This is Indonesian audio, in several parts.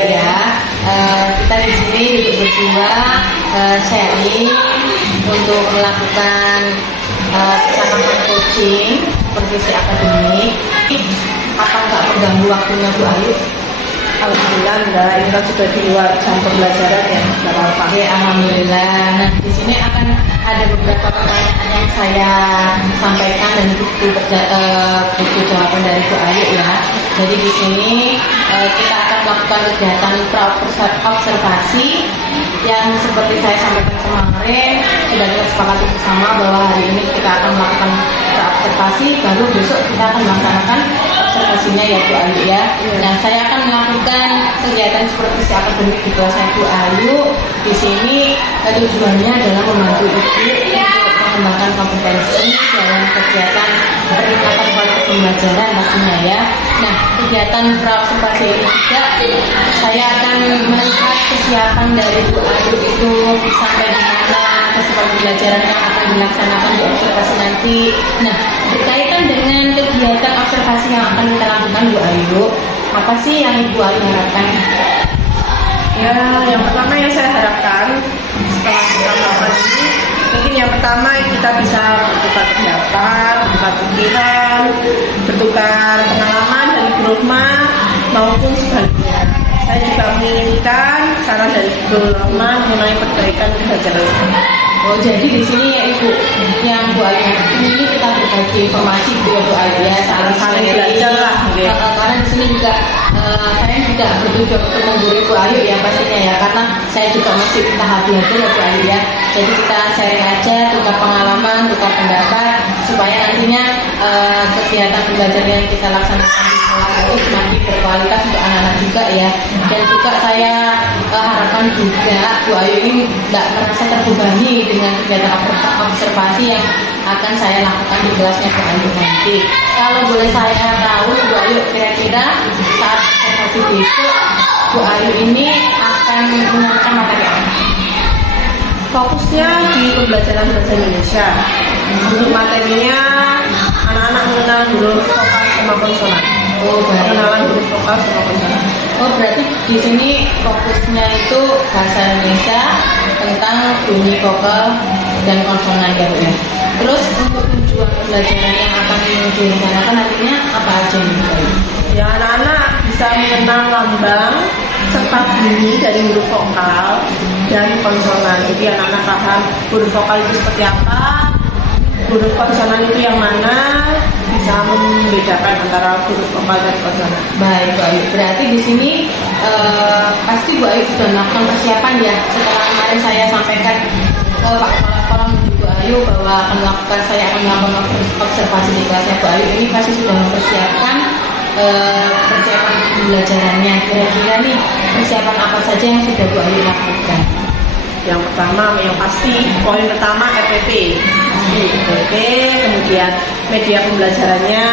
Ayu ya. Kita di sini duduk berdua sharing untuk melakukan kesanaman coaching profesi akademik. Apa nggak mengganggu waktunya Bu Ayu? Alhamdulillah enggak, ini kan sudah di luar jam pembelajaran ya, nggak apa-apa. Oke, alhamdulillah. Nah, di sini akan ada beberapa pertanyaan yang saya sampaikan dan buku jawaban dari Bu Ayu ya. Jadi di sini kita akan melakukan kegiatan observasi yang seperti saya sampaikan kemarin sudah kita sepakati bersama bahwa hari ini kita akan melakukan observasi, baru besok kita akan melaksanakan observasinya ya Bu Ayu ya. Nah, saya akan melakukan kegiatan seperti akademik di kelas Bu Ayu. Di sini tujuannya adalah membantu ibu untuk mengembangkan kompetensi dalam kegiatan peningkatan kualitas pembelajaran pastinya ya. Nah, kegiatan praobservasi ini juga saya akan melihat kesiapan dari Bu Ayu itu sampai di mana keseluruhan pembelajaran yang akan dilaksanakan di observasi nanti. Nah, berkaitan dengan kegiatan observasi yang akan kita lakukan Bu Ayu, apa sih yang Ibu Ayu harapkan? Ya, yang pertama yang saya harapkan setelah kita melakukan ini, mungkin yang pertama kita bisa bertukar pendapat, bertukar pikiran, bertukar pengalaman dari Bu Rohma maupun sebaliknya. Saya juga menginginkan saran dari Bu Rohma mengenai perbaikan pembelajaran. Oh, jadi di sini ya Ibu, yang Bu Ayu ini kita berbagi informasi Bu Ayu ya, saling belajar lah. Karena di sini juga saya juga bertujuan untuk menggurui Bu Ayu ya pastinya ya, karena saya juga masih tahap belajar ya Bu Ayu ya. Jadi kita sharing aja, tukar pengalaman, tukar pendapat, supaya nantinya kegiatan pembelajaran yang kita laksanakan di sekolah itu nanti berkualitas untuk anak-anak juga ya. Dan juga saya harapkan juga Bu Ayu ini tidak merasa terbebani dengan kegiatan observasi yang akan saya lakukan di kelasnya Bu Ayu nanti. Kalau boleh saya tahu Bu Ayu, kira-kira saat observasi besok Bu Ayu ini akan menggunakan materi apa? Fokusnya di pembelajaran bahasa Indonesia. Untuk materinya anak-anak mengenal huruf vokal sama konsonan. Oh, pengenalan huruf vokal sama konsonan. Oh, berarti di sini fokusnya itu bahasa Indonesia tentang bunyi vokal dan konsonan ya Bu ya. Terus untuk tujuan pembelajaran yang akan direncanakan nantinya apa aja nih Bu? Ya, anak-anak bisa mengenal lambang serta bunyi dari huruf vokal dan konsonan. Jadi anak-anak paham huruf vokal itu seperti apa, huruf konsonan itu yang mana, bisa membedakan antara huruf vokal dan konsonan. Baik Bu Ayu, berarti di sini pasti Bu Ayu sudah melakukan persiapan ya. Setelah kemarin saya sampaikan ke Pak Kepala Sekolah Bu Ayu bahwa saya akan melakukan observasi di kelasnya Bu Ayu, ini pasti sudah mempersiapkan persiapan pembelajarannya. Kira-kira nih persiapan apa saja yang sudah Bu Ayu lakukan? Yang pertama, yang pasti poin pertama RPP. Kemudian media pembelajarannya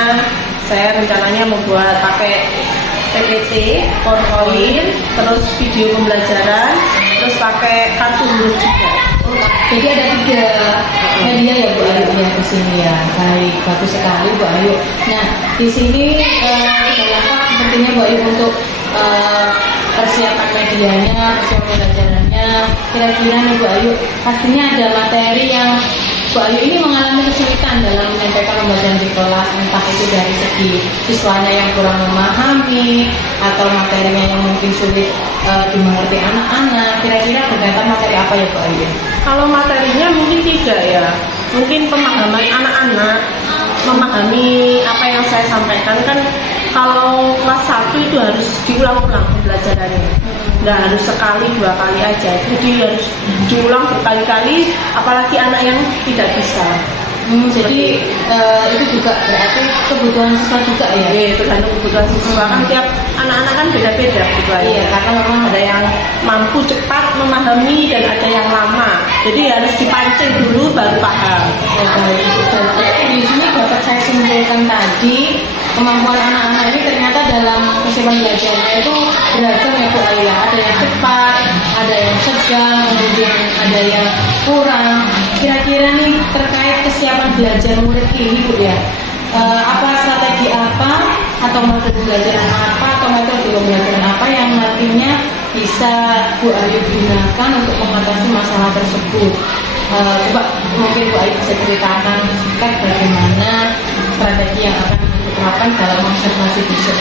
saya rencananya membuat pakai PPT, PowerPoint, terus video pembelajaran, terus pakai kartu huruf juga. Jadi ada 3 media ya Bu Ayu ya di sini ya. Baik, bagus sekali Bu Ayu. Nah, di sini sudah lengkap sepertinya Bu Ayu untuk persiapan medianya, persiapan pembelajarannya. Kira-kira nih Bu Ayu, pastinya ada materi yang Bu Ayu ini mengalami kesulitan dalam menyampaikan pembelajaran di kelas, entah itu dari segi siswanya yang kurang memahami atau materinya yang mungkin sulit dimengerti anak-anak. Kira-kira berkaitan materi apa ya Bu Ayu? Kalau materinya mungkin tidak ya, mungkin pemahaman anak-anak memahami apa yang saya sampaikan. Kan kalau kelas 1 itu harus diulang-ulang pembelajarannya, nggak harus sekali 2 kali aja, jadi harus diulang berkali-kali, apalagi anak yang tidak bisa. Jadi itu juga berarti kebutuhan siswa juga ya? Iya, tergantung kebutuhan siswa. Kan tiap anak-anak kan beda-beda kebutuhannya. Iya, karena memang ada yang mampu cepat memahami dan ada yang lama. Jadi harus dipancing dulu baru paham. Ya, baik. Jadi di sini dapat saya simpulkan tadi, kemampuan anak-anak ini ternyata dalam kesiapan belajarnya itu beragam ya Bu Ayu. Ada yang cepat, ada yang sedang, kemudian ada yang kurang. Kira-kira nih terkait kesiapan belajar murid ini Bu ya, apa strategi apa atau metode pembelajaran apa atau metode pembelajaran apa yang nantinya bisa Bu Ayu gunakan untuk mengatasi masalah tersebut? Coba mungkin Bu Ayu bisa ceritakan sedikit bagaimana strategi yang akan diterapkan dalam observasi besok.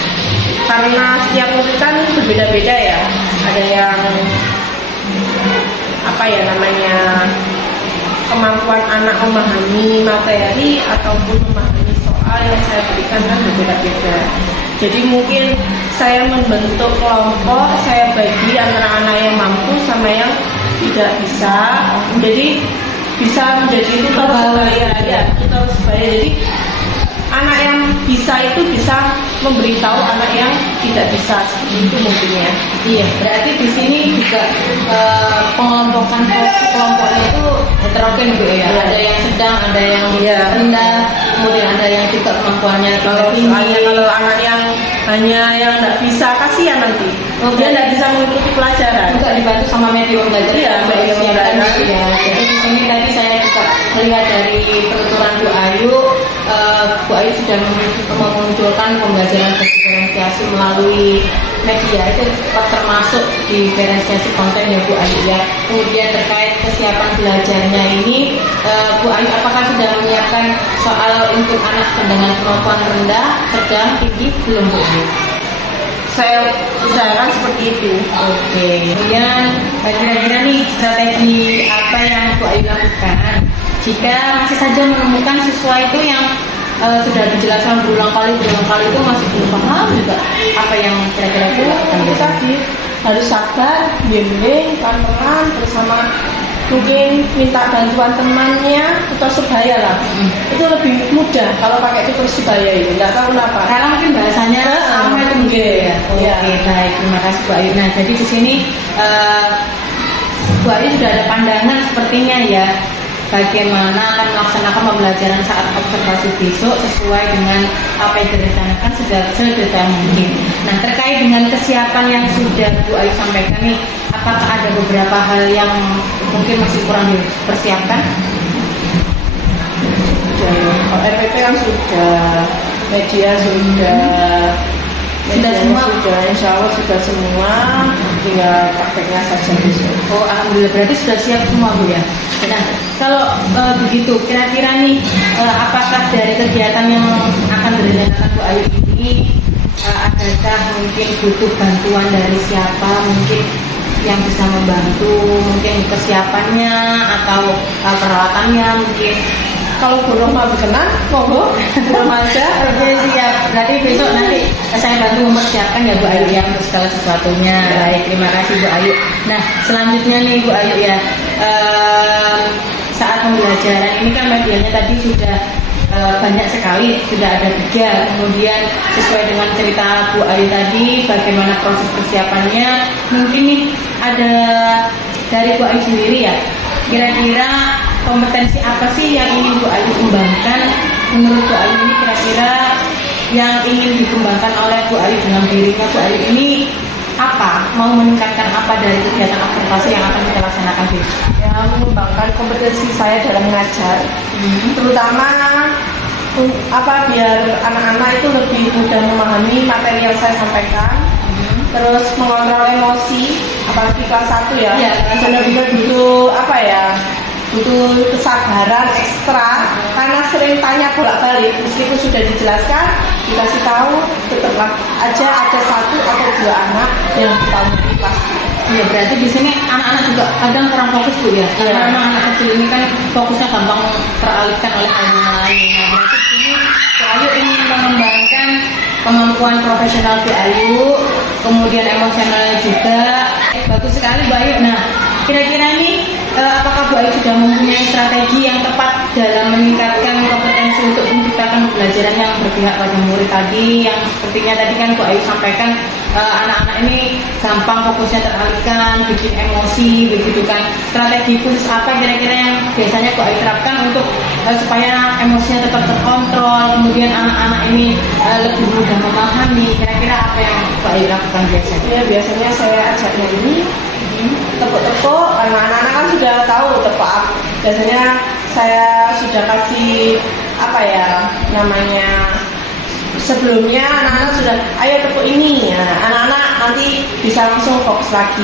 Karena setiap murid kan berbeda-beda ya, ada yang apa ya namanya, kemampuan anak memahami materi ataupun memahami soal yang saya berikan kan berbeda-beda. Jadi mungkin saya membentuk kelompok, saya bagi antara anak yang mampu sama yang tidak bisa. Jadi bisa menjadi tutor sebaya, ya, tutor sebaya. Jadi anak yang bisa itu bisa memberitahu anak yang tidak bisa, seperti itu mungkinnya. Iya, berarti di sini juga pengelompokan kelompoknya itu heterogen Bu ya. Ada yang sedang, ada yang rendah, kemudian ada yang juga kemampuannya tinggi. Kalau anak yang hanya yang tidak bisa, kasihan nanti. Dia tidak bisa mengikuti pelajaran. Juga dibantu sama medium belajar. Iya, medium belajar. Ya. Jadi di sini tadi saya juga melihat dari penuturan Bu Ayu, Bu Ayu sudah memunculkan pembelajaran diferensiasi melalui media, itu termasuk diferensiasi konten ya Bu Ayu ya. Kemudian terkait kesiapan belajarnya ini, Bu Ayu apakah sudah menyiapkan soal untuk anak dengan kemampuan rendah, sedang, tinggi, belum Bu Ayu? Saya usahakan seperti itu. Oke. Kemudian kira-kira nih strategi apa yang Bu Ayu lakukan jika masih saja menemukan siswa itu yang sudah dijelaskan berulang kali itu masih belum paham juga, apa yang kira-kira Bu lakukan? Itu tadi harus sabar, bimbing, pelan-pelan, bersama mungkin minta bantuan temannya atau sebaya lah. Itu lebih mudah kalau pakai tutor sebaya itu, nggak tahu kenapa. Karena mungkin bahasanya sama itu mungkin ya. Oke, baik, terima kasih Bu Ayu. Nah, jadi di sini Bu Ayu sudah ada pandangan sepertinya ya, bagaimana akan melaksanakan pembelajaran saat observasi besok sesuai dengan apa yang direncanakan sedetail mungkin. Nah, terkait dengan kesiapan yang sudah Bu Ayu sampaikan nih, apakah ada beberapa hal yang mungkin masih kurang dipersiapkan? Kalau RPP kan sudah, media sudah semua? Sudah, insya Allah sudah semua, tinggal prakteknya saja besok. Oh, alhamdulillah, berarti sudah siap semua Bu ya. Nah, kalau begitu, kira-kira nih apakah dari kegiatan yang akan direncanakan Bu Ayu ini adakah mungkin butuh bantuan dari siapa mungkin yang bisa membantu, mungkin kesiapannya atau peralatannya mungkin? Kalau belum mau berkenan, monggo, belum aja. Oke, siap. Berarti besok nanti saya bantu mempersiapkan ya Bu Ayu ya untuk segala sesuatunya. Baik, terima kasih Bu Ayu. Nah, selanjutnya nih Bu Ayu ya, saat pembelajaran ini kan medianya tadi sudah banyak sekali, sudah ada 3. Kemudian sesuai dengan cerita Bu Ayu tadi, bagaimana proses persiapannya, mungkin nih ada dari Bu Ayu sendiri ya, kira-kira kompetensi apa sih yang ingin Bu Ayu kembangkan? Menurut Bu Ayu ini kira-kira yang ingin dikembangkan oleh Bu Ayu dengan dirinya Bu Ayu ini apa? Mau meningkatkan apa dari kegiatan observasi yang akan kita laksanakan besok? Ya, mengembangkan kompetensi saya dalam mengajar, terutama biar anak-anak itu lebih mudah memahami materi yang saya sampaikan. Terus mengontrol emosi, apalagi kelas 1 ya, benar-benar butuh butuh kesabaran ekstra, karena sering tanya bolak-balik. Meskipun sudah dijelaskan, dikasih tahu, tetap aja ada 1 atau 2 anak yang tahu pasti. Iya, berarti di sini anak-anak juga kadang kurang fokus Bu ya. Karena memang anak kecil ini kan fokusnya gampang teralihkan oleh hal yang lain. Nah, berarti di sini Bu Ayu ingin mengembangkan kemampuan profesional Bu Ayu, kemudian emosionalnya juga. Bagus sekali Bu Ayu. Nah, kira-kira nih apakah Bu Ayu sudah mempunyai strategi yang tepat dalam meningkatkan kompetensi untuk menciptakan pembelajaran yang berpihak pada murid tadi, yang sepertinya tadi kan Bu Ayu sampaikan anak-anak ini gampang fokusnya teralihkan, bikin emosi begitu kan. Strategi khusus apa kira-kira yang biasanya Bu Ayu terapkan untuk supaya emosinya tetap terkontrol, kemudian anak-anak ini lebih mudah memahami? Kira-kira apa yang Bu Ayu lakukan biasanya? Ya, biasanya saya ajak nyanyi, tepuk-tepuk, karena anak-anak kan sudah tahu tepuk. Biasanya saya sudah kasih sebelumnya anak-anak sudah, ayo tepuk ini ya. Anak-anak nanti bisa langsung fokus lagi.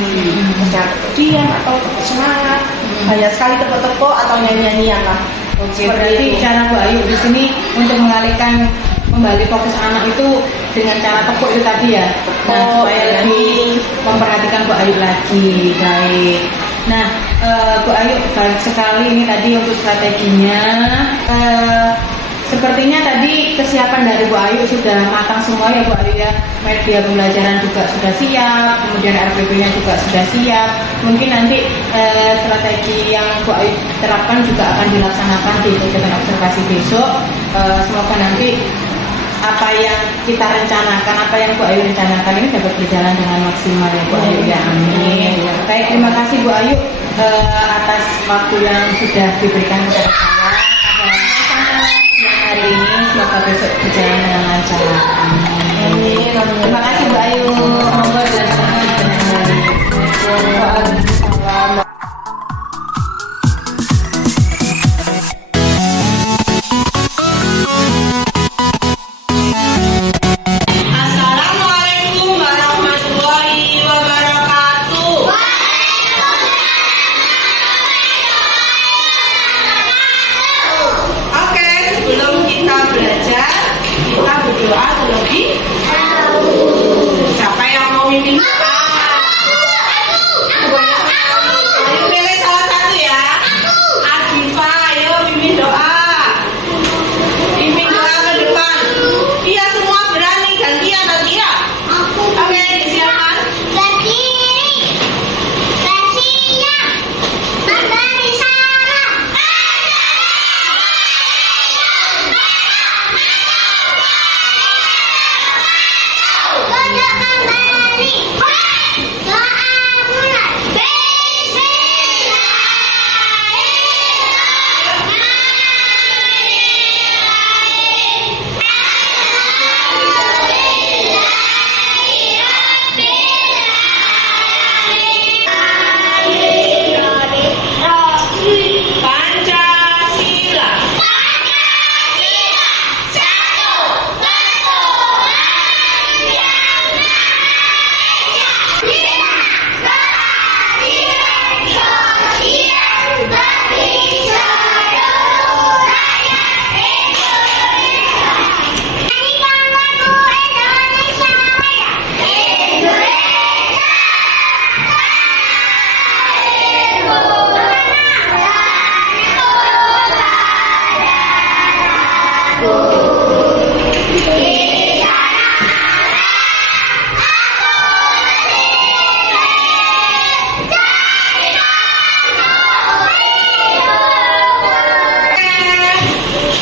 Misalnya diam atau semangat. Banyak sekali tepuk-tepuk atau nyanyi-nyanyian lah. Oke, berarti cara Bu Ayu di sini untuk mengalihkan kembali fokus anak itu dengan cara tepuk itu tadi ya. Nah, supaya lebih memperhatikan Bu Ayu lagi. Baik. Nah, Bu Ayu baik sekali ini tadi untuk strateginya. Sepertinya tadi kesiapan dari Bu Ayu sudah matang semua ya Bu Ayu ya. Media pembelajaran juga sudah siap, kemudian RPP-nya juga sudah siap. Mungkin nanti strategi yang Bu Ayu terapkan juga akan dilaksanakan di kegiatan observasi besok. Semoga nanti apa yang kita rencanakan, apa yang Bu Ayu rencanakan ini dapat berjalan dengan maksimal ya Bu Ayu ya. Amin. Baik, terima kasih Bu Ayu atas waktu yang sudah diberikan kepada saya hari ini. Semoga besok berjalan dengan lancar. Amin. Terima kasih Bu Ayu. Monggo dilaksanakan dengan baik. Waalaikumsalam. Assalamualaikum warahmatullahi wabarakatuh. Oke, sebelum kita belajar, kita berdoa terlebih dahulu. Siapa yang mau mimpin doa? Ayo pilih salah satu ya. Adifa, ayo mimpin doa. Mimpin doa ke depan. Iya, semua berani gantian nanti ya. Oke, disiapkan. Pancasila.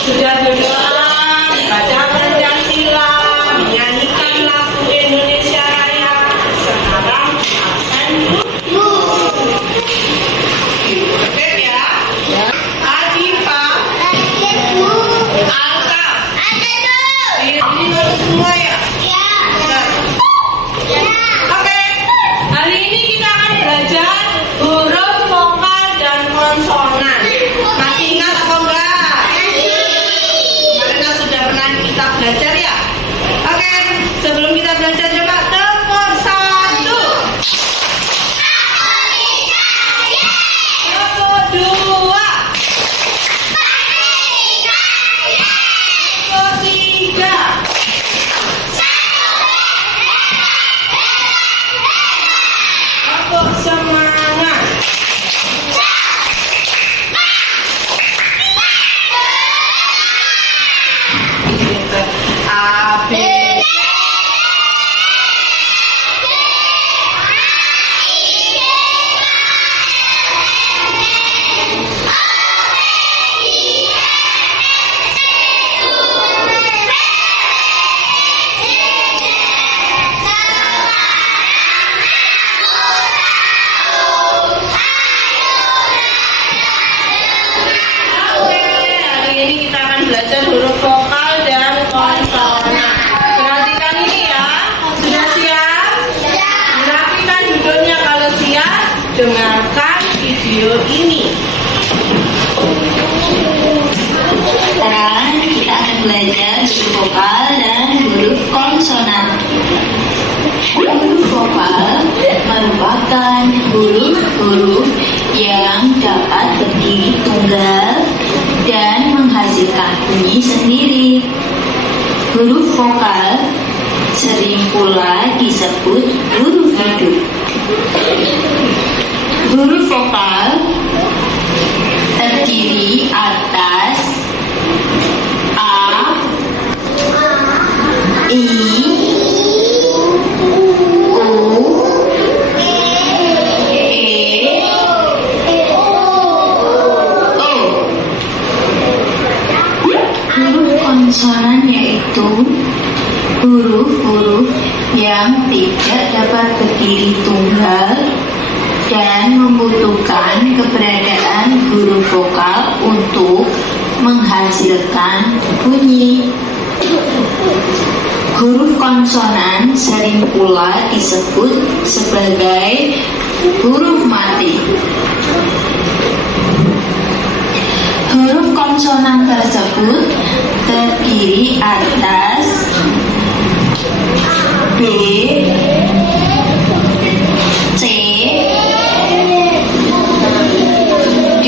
Sudah berdoa, baca Pancasila, menyanyikan lagu Indonesia Raya. Sekarang absen dulu. Oke ya. Adifa, Alka, ini baru semua ya. Oke, hari ini kita akan belajar huruf vokal dan konsonan. Masih ingat apa enggak? Kemarin kan sudah pernah kita belajar ya. Oke, sebelum kita belajar coba tepuk satu, tepuk dua, tepuk tiga, tepuk semangat. A, B, Oke, hari ini kita akan belajar huruf vokal dan konsonan. Perhatikan ini ya. Sudah siap? Rapikan duduknya kalau siap. Dengarkan video ini. Sekarang kita akan belajar huruf vokal dan huruf konsonan. Huruf vokal merupakan huruf-huruf yang dapat berdiri tunggal dan menghasilkan bunyi sendiri. Huruf vokal sering pula disebut huruf hidup. Huruf vokal terdiri atas A, I, U, E, O. Huruf konsonan yaitu huruf-huruf yang tidak dapat berdiri tunggal dan membutuhkan keberadaan huruf vokal untuk menghasilkan bunyi. Huruf konsonan sering pula disebut sebagai huruf mati. Huruf konsonan tersebut terdiri atas B, C, D,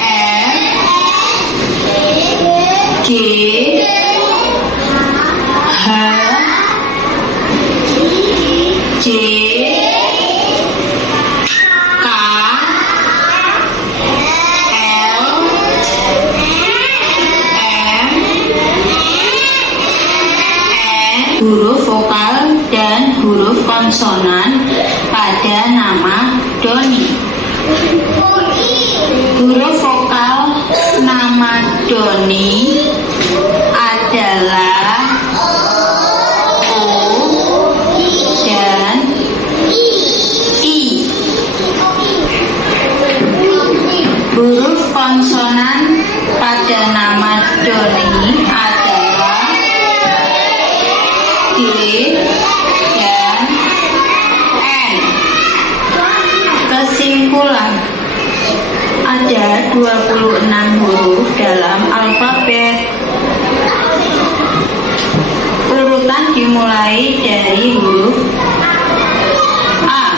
F, G, H, J, K, L, M, N. Huruf vokal dan huruf konsonan pada nama Doni. Huruf vokal nama Doni adalah O dan I. Huruf konsonan pada nama Doni adalah D dan N. Kesimpulan, ada 26 huruf dalam alfabet. Urutan dimulai dari huruf A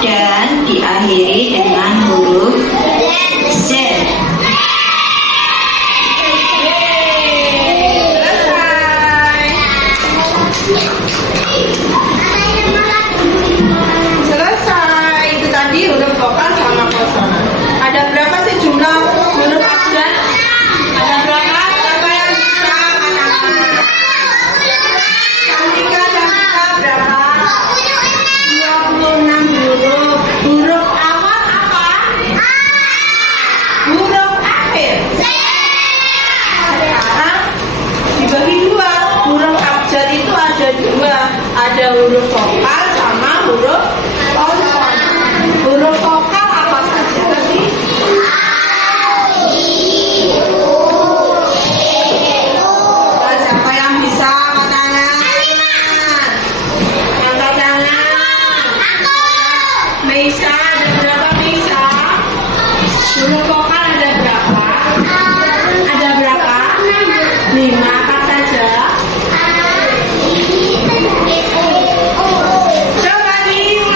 dan diakhiri dengan huruf Z. Selesai. Itu tadi huruf vokal sama konsonan. Ada berapa sih jumlah huruf abjad? Ada berapa? Siapa yang bisa? Cantika berapa? 26 huruf. Huruf awal apa? Huruf akhir. Sekarang dibagi dua. Huruf abjad itu ada dua. Ada huruf vokal sama huruf konsonan. Huruf vokal apa saja tadi? Nah, siapa yang bisa angkat tangan? Angkat tangan. Meisa, ada berapa Meisa? Huruf vokal ada berapa? Ada berapa? 5, apa saja? Coba diulang.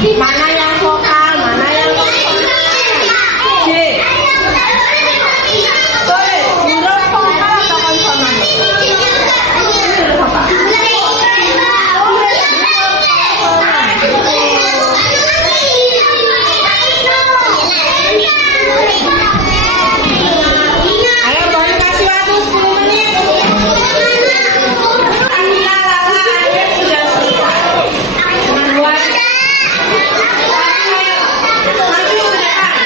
Mana yang vokal, mana yang konsonan? J. Sorry, huruf vokal atau konsonan? Huruf apa? Ayo boleh kasih waktu 10 menit. Kamila, Lala, Adek sudah selesai. Buat maju ke depan.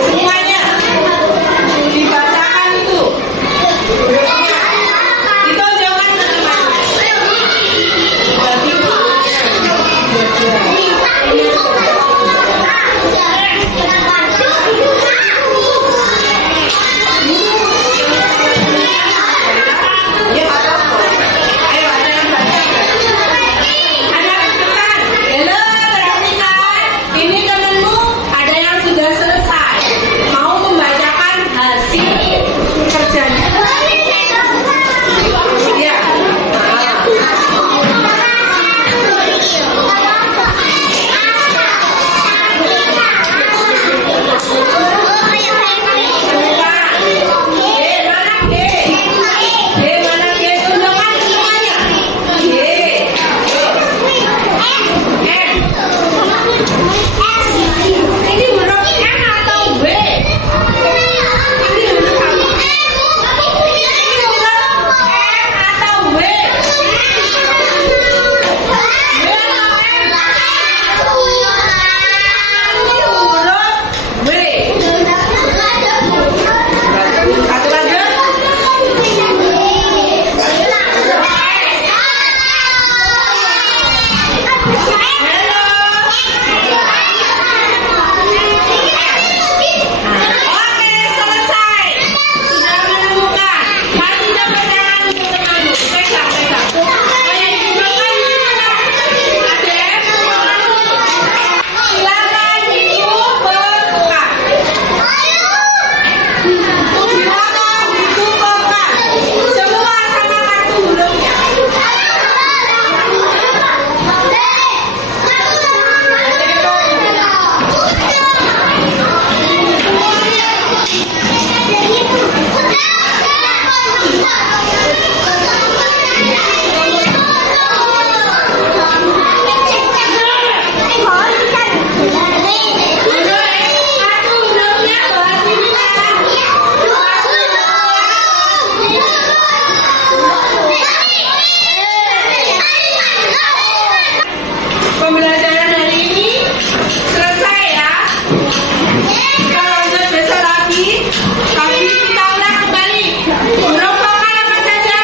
Semuanya dibacakan itu. Itu jangan ayo ada yang baca. Anak cepetan. Hello, perhatikan. Ini temanmu ada yang sudah selesai. Mau membacakan hasil kerjanya. Iya. Ini huruf M atau W? Ini huruf apa? Ini huruf M atau W? W atau M? Ini huruf W. Satu lagi. Oke, selesai. Sudah menemukan. Kasih tepuk tangan untuk temanmu. Pegang, pegang. Kayak dibuka. Adek. Silakan dikumpulkan. Silakan dikumpulkan. Semua sama kartu hurufnya. Kartu hurufnya bawa sini Pembelajaran hari ini selesai ya. Kita lanjut besok lagi. Tapi kita ulang kembali. Huruf vokal apa saja?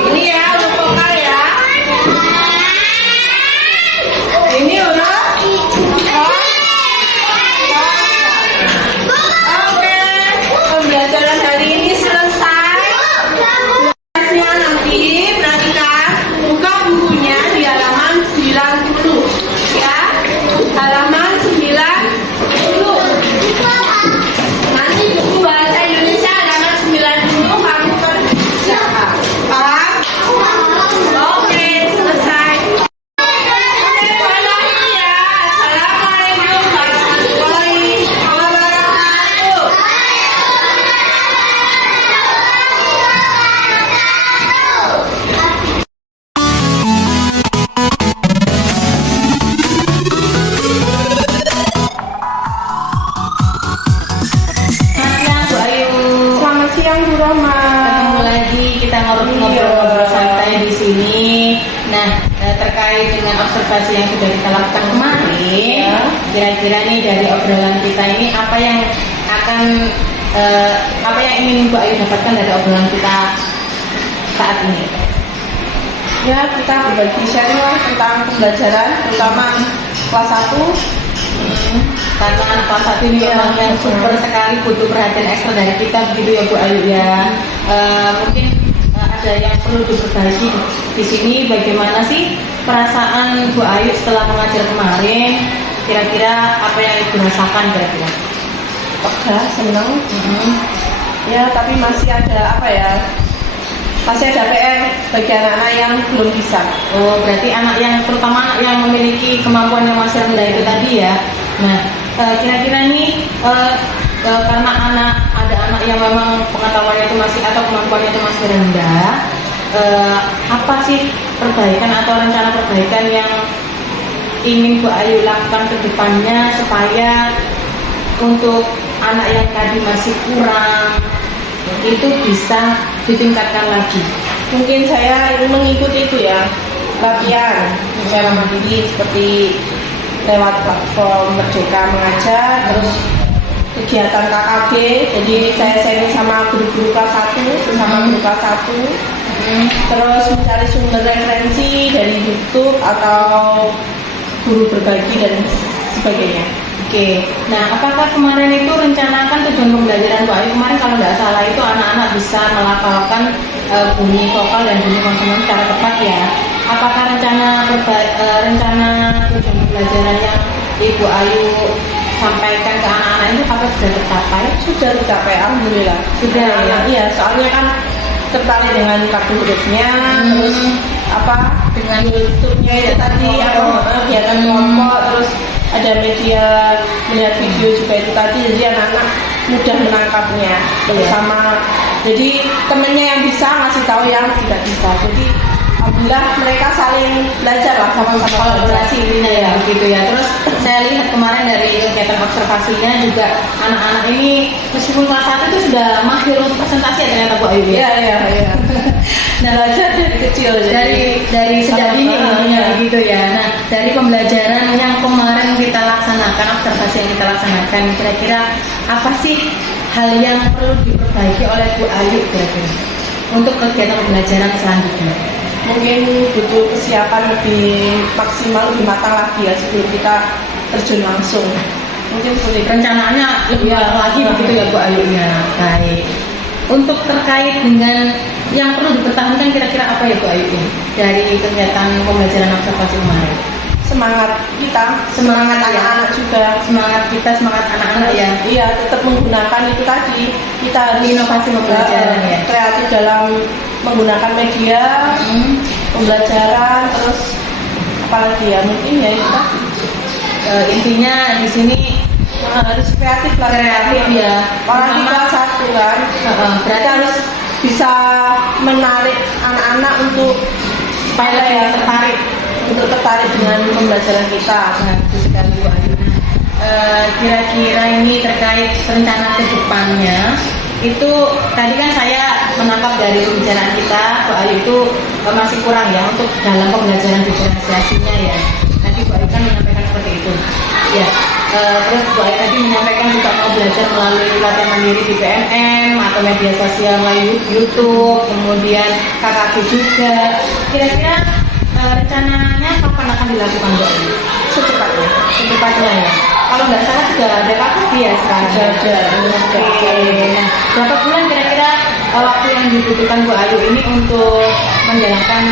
Ini ya huruf vokal ya. Ini huruf Oke, pembelajaran hari ini selesai. Tugasnya nanti perhatikan, buka bukunya di halaman 90 ya. Halaman 90. Nanti buku bahasa Indonesia halaman 90 kamu kerjakan. Paham? Oke, selesai. Oke, lagi ya. Assalamualaikum warahmatullahi wabarakatuh. Bu Ayu. Selamat siang Bu Roma. Ketemu lagi kita ngobrol-ngobrol santai di sini. Nah, terkait dengan observasi yang sudah kita lakukan kemarin, kira-kira nih dari obrolan kita ini apa yang ingin Bu Ayu dapatkan dari obrolan kita saat ini? Ya, kita berbagi sharing lah tentang pembelajaran, terutama kelas 1. Karena kelas 1 ini memang yang super sekali butuh perhatian ekstra dari kita begitu ya Bu Ayu ya. Mungkin ada yang perlu diperbaiki di sini. Bagaimana sih perasaan Bu Ayu setelah mengajar kemarin? Kira-kira apa yang Ibu rasakan kira-kira? Seneng. Ya, tapi masih ada apa ya? Pasti ada PR bagi anak-anak yang belum bisa. Oh, berarti anak yang terutama anak yang memiliki kemampuan yang masih rendah itu tadi ya. Nah, kira-kira nih karena ada anak yang memang pengetahuannya itu masih atau kemampuannya itu masih rendah, apa sih perbaikan atau rencana perbaikan yang ingin Bu Ayu lakukan ke depannya supaya untuk anak yang tadi masih kurang itu bisa ditingkatkan lagi? Mungkin saya ingin mengikuti itu ya, latihan secara mandiri seperti lewat platform Merdeka Mengajar, terus kegiatan KKB. Jadi saya sharing sama guru-guru kelas 1, sesama guru kelas 1, terus mencari sumber referensi dari YouTube atau guru berbagi dan sebagainya. Oke, nah apakah kemarin itu rencanakan tujuan pembelajaran Bu Ayu kemarin kalau nggak salah itu anak-anak bisa melafalkan bunyi vokal dan bunyi konsonan secara tepat ya? Apakah rencana tujuan pembelajaran yang Ibu Ayu sampaikan ke anak-anak itu apa sudah tercapai? Sudah tercapai, alhamdulillah. Sudah ya? Iya, soalnya kan tertarik dengan kartu hurufnya, terus dengan YouTube-nya itu tadi kegiatan kelompok, terus ada media melihat video juga itu tadi, jadi anak-anak mudah menangkapnya bersama. Jadi temennya yang bisa ngasih tahu yang tidak bisa. Jadi alhamdulillah mereka saling belajar lah sama-sama, kolaborasi intinya ya begitu ya. Terus saya lihat kemarin dari kegiatan observasinya juga anak-anak ini meskipun kelas 1 itu sudah mahir untuk presentasi ya ternyata Bu Ayu. Iya. Nah, belajar dari kecil dari sejak dini intinya begitu ya. Nah, dari pembelajaran yang kemarin kita laksanakan, observasi yang kita laksanakan, kira-kira apa sih hal yang perlu diperbaiki oleh Bu Ayu kira-kira untuk kegiatan pembelajaran selanjutnya? Mungkin butuh kesiapan lebih maksimal, lebih matang lagi ya sebelum kita terjun langsung. Mungkin seperti Rencanaannya lebih lagi begitu ya Bu Ayu ya. Baik. Untuk terkait dengan yang perlu dipertahankan kira-kira apa ya Bu Ayu dari kegiatan pembelajaran observasi kemarin? semangat kita, Semangat ya. anak-anak juga. Semangat kita, semangat anak-anak ya. Iya, tetap menggunakan itu tadi. Kita harus Inovasi pembelajaran ya. kreatif dalam menggunakan media, pembelajaran, terus apalagi ya mungkin ya itu tadi. Intinya di sini Harus kreatif lah. kreatif ya. Orang kita satu kan. Berarti Kita harus bisa menarik anak-anak untuk supaya lebih tertarik dengan pembelajaran kita. Bagus sekali Bu Ayu. Kira-kira ini terkait rencana ke depannya itu tadi kan saya menangkap dari pembicaraan kita Bu Ayu itu masih kurang ya untuk dalam pembelajaran diferensiasinya ya. Tadi Bu Ayu kan menyampaikan seperti itu ya. Terus Bu Ayu tadi menyampaikan juga mau belajar melalui latihan mandiri di PMM atau media sosial melalui YouTube, kemudian KKB juga. Kira-kira rencananya kapan akan dilakukan Bu Ayu? Secepatnya ya. Kalau nggak salah juga ada KKB ya sekarang. Ada. Oke. Nah, berapa bulan kira-kira waktu yang dibutuhkan Bu Ayu ini untuk menjalankan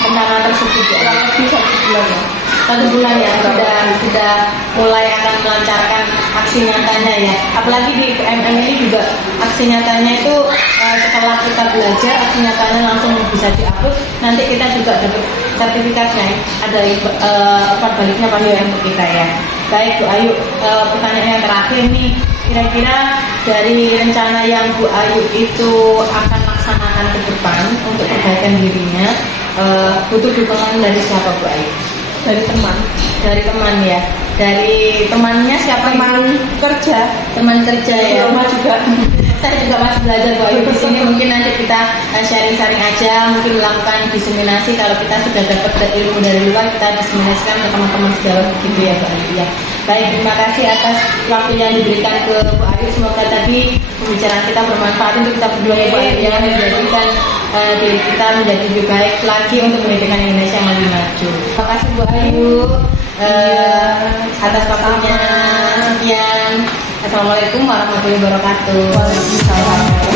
rencana tersebut? Kurang lebih 1 bulan ya. 1 bulan ya sudah mulai akan melancarkan aksi nyatanya ya. Apalagi di PMM ini juga aksi nyatanya itu setelah kita belajar aksi nyatanya langsung bisa diupload. Nanti kita juga dapat sertifikatnya. Ada umpan baliknya pasti untuk kita ya. Baik Bu Ayu, pertanyaan yang terakhir nih, kira-kira dari rencana yang Bu Ayu itu akan laksanakan ke depan untuk perbaikan dirinya, butuh dukungan dari siapa Bu Ayu? Dari teman Ya. Dari temannya siapa? Teman kerja ya. Rumah juga. Saya juga masih belajar Bu Ayu di sini. Mungkin nanti kita sharing-sharing aja, mungkin melakukan diseminasi. Kalau kita sudah dapat ilmu dari luar, kita diseminasikan ke teman-teman sejauh gitu ya Bu Ayu ya. Baik, terima kasih atas waktu yang diberikan ke Bu Ayu. Semoga tadi pembicaraan kita bermanfaat untuk kita berdua ya Bu Ayu ya, menjadikan diri kita menjadi lebih baik lagi untuk menjadikan Indonesia yang lebih maju. Terima kasih Bu Ayu atas waktunya. Sekian. Assalamualaikum warahmatullahi wabarakatuh. Waalaikumsalam.